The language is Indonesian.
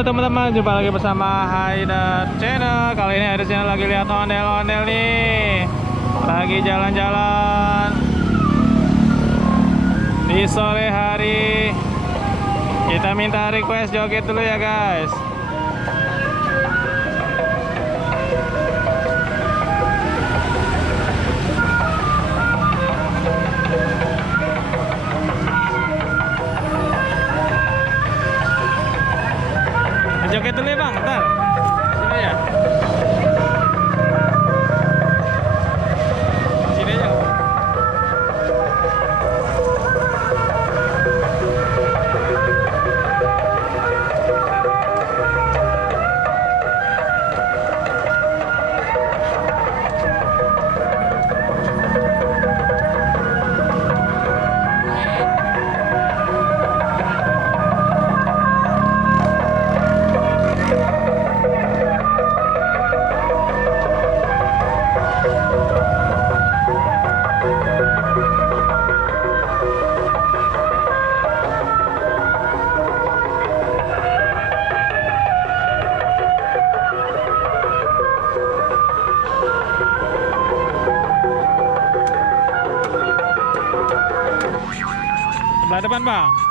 Halo teman-teman, jumpa lagi bersama Haidar Channel. Kali ini Haidar Channel lagi lihat ondel-ondel nih, lagi jalan-jalan di sore hari. Kita minta request joget dulu ya guys. Joget dulu ya bang, ntar sini ya. Sini aja. Sebelah depan bang.